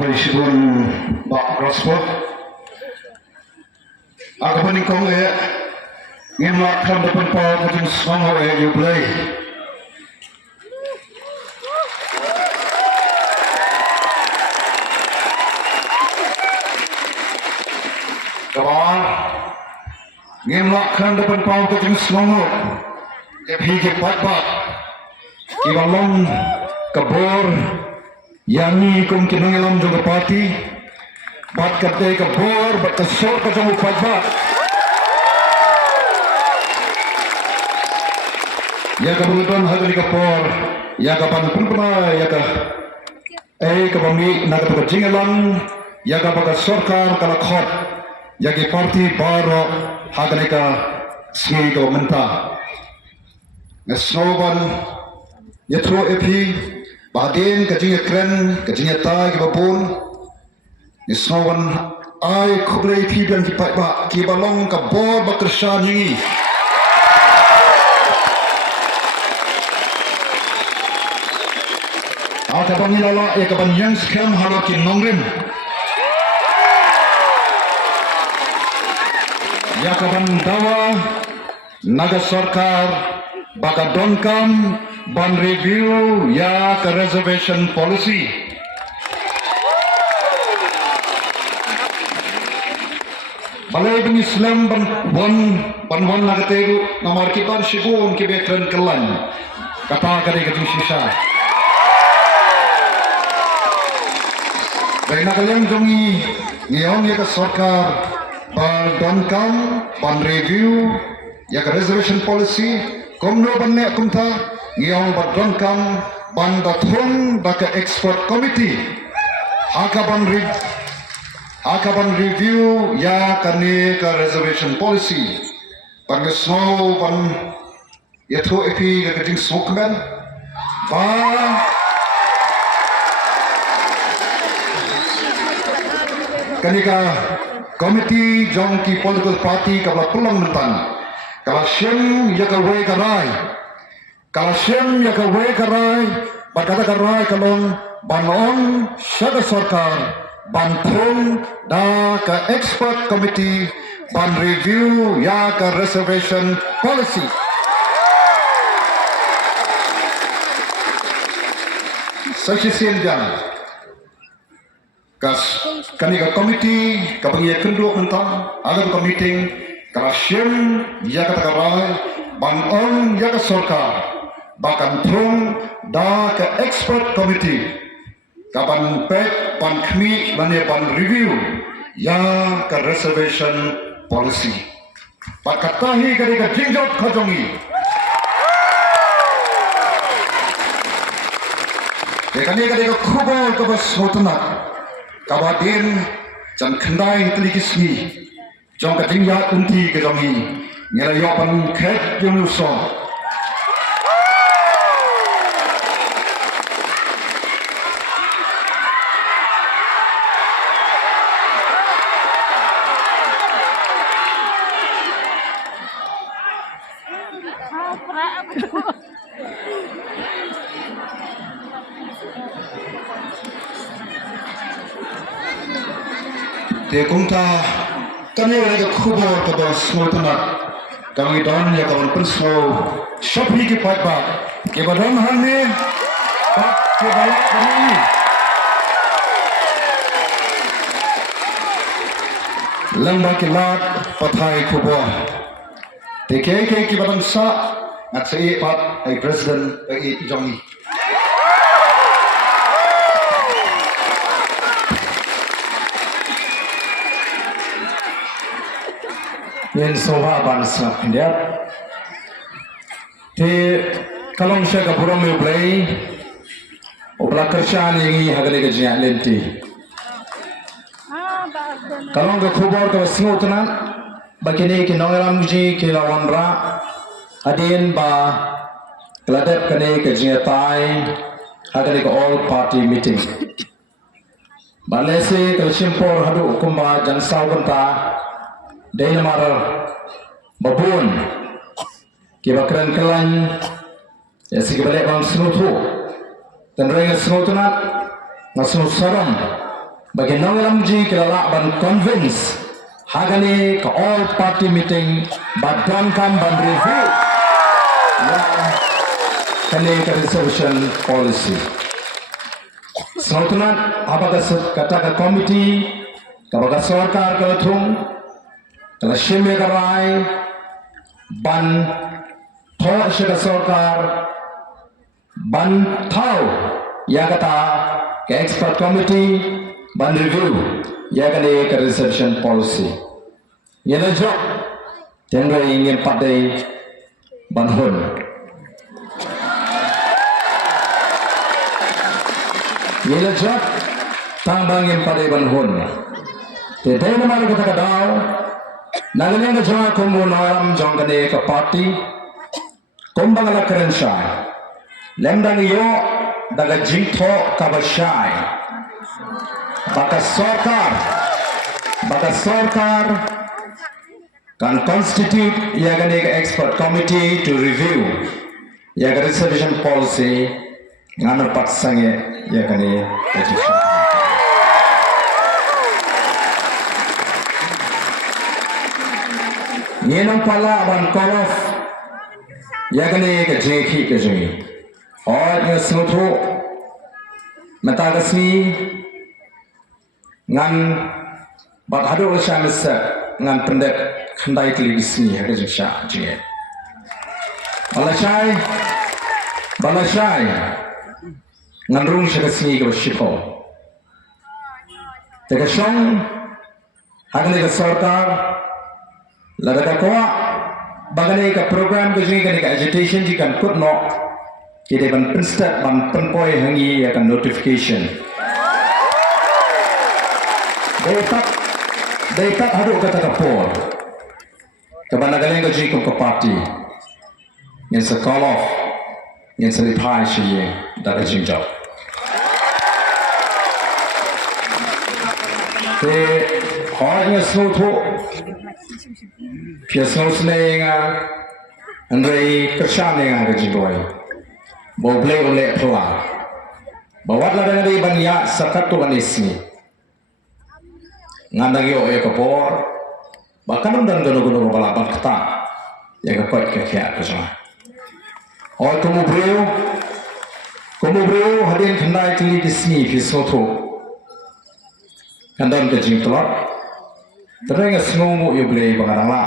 Presiden Pak Rasport aku paling kong ngimlakkan depan Pak Kajing Songo Yublay kawan ngimlakkan depan Pak Kajing Songo higi patbat kibalong kabor yangi kung kinangilam juga parti bat katay kabor bat kasor kajang patbat ya kabulan hagali kapor ya kapan pun pernah ya ka kabami nakapagajingalang ya kapag sorkar kalakhot ya ki parti baro hagali ka singi ka menta ngasnoban ya tro epi hadien ka jingkren ka jingata ki bawan ngasnoban ai khoblei pi bian ki pa ki balong ka bor ba kersa ni ata pangilala ya ka banyang scam halak ki nongrim ya ka dawa naga sarkar baka donkam ban review ya ke reservation policy balai bang Islam ban nagateru namar kipan sigun kibekran kelan kata kade kati sisa baik nagalang jongi ngiyong ya ke sarkar ban donkam ban review ya ke reservation policy komno banne kumta ngiyong badronkam bandathong baka expert committee hakaban review ya kane ka reservation policy pangesno ban yatho epi ka kating smokman ba kanika committee jongki political party kabla pulang mentan kala shem ya ka we karai kalasem ya kawe karai bakata karai kalong banon sada sarkar banthong da ka expert committee ban review ya ka reservation policy session jang kas kanika committee kabangia kenduk mentang ada committee kalasem ya kata karai banon ya ka sarkar bahkan thong da ke expert committee kapan pek pan kmi bane pan review ya ke reservation policy pakatahi kali ka jingjot khajongi dekani kali ka khubal ka basotna kabadin jan khandai tlikismi jong ka jingya unti ka jongi ngela yo pan khet yung so de kungta kani lagi khubo ka ba smotna kami don ya kawan penslo shopi ki patba ke badon hanne pak ke balak kami lamba ki lat pathai khubo de ke ki badon sa ngat sei pat ai president ai jongi yen soha bansa india te kalong sha ka buram me play obla karshan yi hagale ga jiya lenti kalong ga khubor ka snotna bakine ki nongram ji ki lawanra hadien ba kladep kane ka jiya tai hagale ka all party meeting balese kalchimpor hadu kumba jansaw banta Daya marar babun kibakran kelan ya sikibalik bang senutu dan rengat senutu nak ngasnu saram bagi nongelam ji kelala ban convince hagani ke all party meeting badan kam ban review ya kene ke resolution policy sautunan abaga kata ke committee kabaga sarkar ke thung kala shime karai ban tho shega sarkar ban thau ya kata ke expert committee ban review ya kene ke resolution policy yana job tenra ingin padai ban hun yana job tambang yang padai ban hun te dai nama kata kadau nagane ga jwa kumbu noram jongane ka party kumbangala kerensha lemdang yo daga jingtho kabashai baka sarkar can constitute yagane expert committee to review yaga resolution policy ngana patsange yagane petition yenang pala ban kolof yagane ke jeki ke jemi or ye smutho matagasni ngan bat hadu shamisa ngan pendek khandai telisni hage jisha je balashai ngan rung shagasni ke shipo tegashong hagane ke sarkar lada ko bagane ka program ko jing ka agitation ji kan put no kide ban pinstep ban penpoi hangi ya kan notification Daytak hadu kata kapor kabanagaling ko jing ko party yan sa call off yan sa lipai siya daga jing job te hanya suatu Piasnos nenga Andrei kersanenga gajiboy boble ole pla bawat la dari banya sakatu anisni ngandagi o ekapor bahkan dan gono-gono balaban kata ya kapat kekya kesana oi kamu bro hadien khandai tili kisni pisoto kandan ke jingtlot tereng sngomu yuble bangarala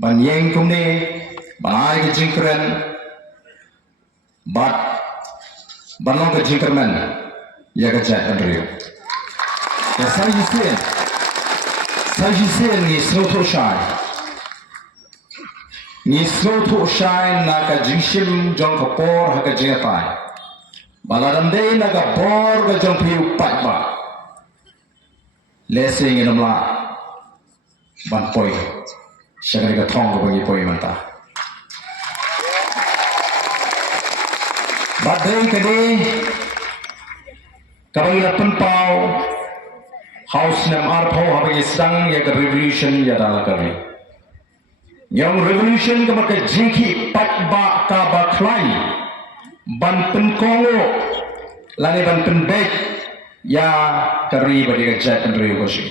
ban yeng kumne banai ke jingkren bat banong ke jingkermen ya ke jat andriu ya sajisen ni snoto shine na ka jingshim jong kapor ha ka jingapai balaram dei na ka bor ka jong piu pat ba lesing in amla ban poi shagari ka thong ko bagi poi manta badai kade kabagi la penpau house nam arpho habagi sang ya ka revolution ya dala kari yang revolution ka maka jinki pat ba ka ba klai ban penkongo lani ban penbek ya kari bagi ka jat andriu ko si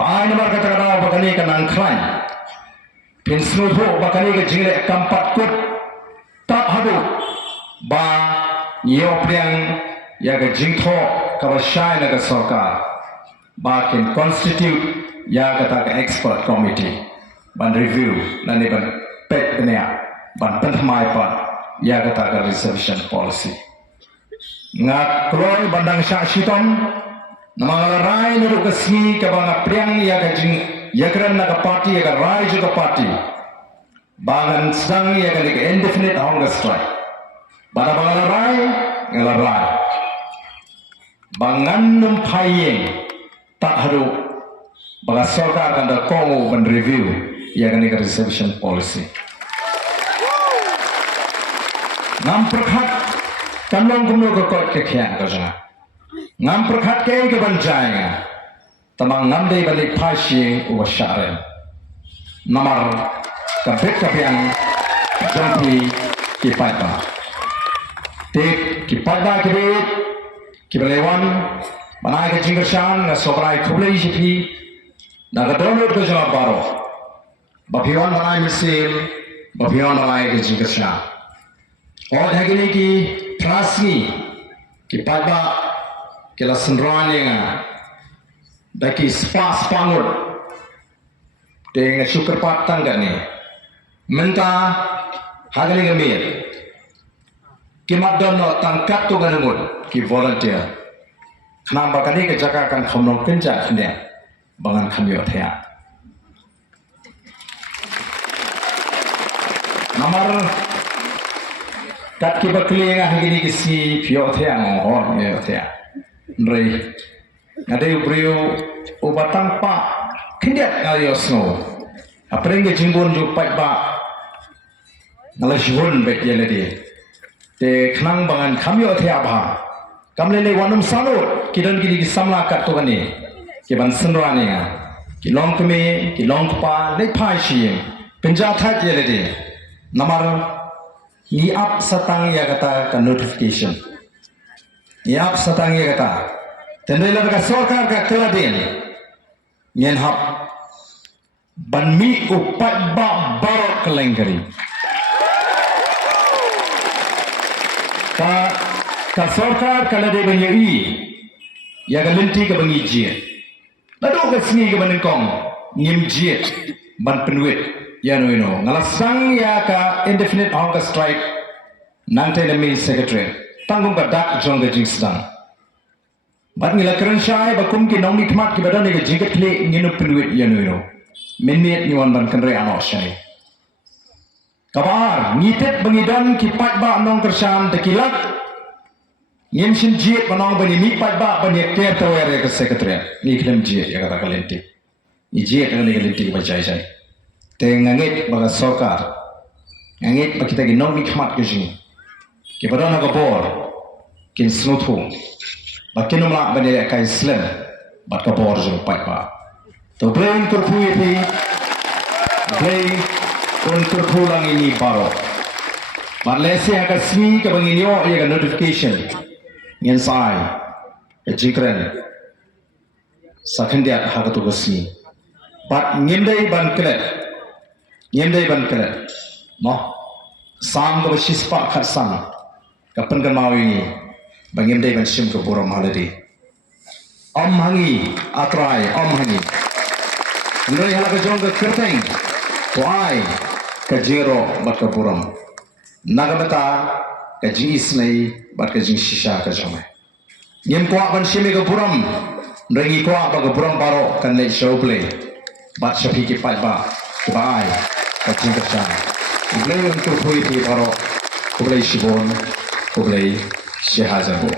taai namar kata kata bagani ka nang klai pinsnuho bagani ka jingle kampat kut tak hadu ba nyopriang ya ka jingtho ka ba shai na ka sarkar ba can constitute ya kata ka expert committee ban review lani ban pet benia ban pentmai pa ya kata ka resolution policy ngat kloy bandang sya shitom namang rai nuru kasni ka bang priang ya ka jing ya kran na ka party ya ka rai ju ka party bangan sedang ya ka indefinite hunger strike bana bang rai ngala rai bangan num phayeng tak haru baga sarkar kan da kongo ban review ya ka resolution policy nam prakhat kamlong kumno ko kot ke khya ka jana ngam prakhat ke ban jaya tamang ngam dei balik phashi wa sharen namar ka bet ka piang jampi ki paita te ki pada ke bet ki balewan Manai ke jingkren sobrai kublai sipi naga download ke jawab baro bapion manai misil bapion manai ke jingkren और हगने की ट्रांसनी की पाबा के लसनरानिंगा daki spas pangur dengan syukur patang gani menta hagale gamir ki maddono tangkat tu ganungut ki volunteer kenapa kali ke jakakan khomnong kenja ne bangan khamyo thaya nomor kat ki baklinga hagini ki si pyo thaya ngor ne thaya rei Nade brio ubatang pa kindiat ngayo snow. Aprenge jimbon ju pai ba ngalashun bet yeledi. Te khnang bangan khamyo the abha. Kamle le wanum salo kidan kini ki samla kat to gani. Ki ban sunrani nga. Ki long kme ki long pa le phai shi. Pinja that yeledi. Namar ni up satang yagata ka notification. Ni up satang yagata Tendela ka sorkar ka keladin nyen hap banmi upat ba barok kelengkari ka sorkar kalade banyai ya galinti ka bangi jie lado ka singi ka banengkong ngim jie ban penwit ya no ngalasang ya ka indefinite hunger strike nangte na main secretary tanggung ka dak jong ka jingstang Bat ngila keren syai bakum ki nong nikmat ki badan ni jigat kle nginu penwit yanu minit nyuan ban kenre ano syai kabar ngitet bangidan ki pat ba nong kersan tekilat ngim sin jiet banong bani mi pat ba bani ter tawere ke secretariat ni klem jiet ya kata kalenti ni jiet ngani kalenti ba jai jai te ngangit baga sorkar ngangit ba kita ki nong nikmat ki jing ki badan ka bor kin snuthu Bakin umla benda kai Islam, bat kabor jeng pai ba. To brain kurpui thi, brain kurpulang ini baro. Bat lesi akan smi ke banginyo ia kan notification. Ngen sai, jingkren. Sakendiat hak tu kesmi. Bat ngindai ban kelet, no. Sam ke besispa kat sam, kapan kan mau ini. Bangim day ban sim ko buram haladi om hangi atrai om hangi ndoi hala ka jong ka kerteng to ai ka jero bat ka buram nagamata ka jingis nei bat ka jing shisha ka jome ngem ko ban sim ka buram ngi ko ba ka buram baro kan le show play bat shapi ki pai ba bai ka jing ka cha blei un ko pui pi baro ko blei shibon ko blei Syahazabo.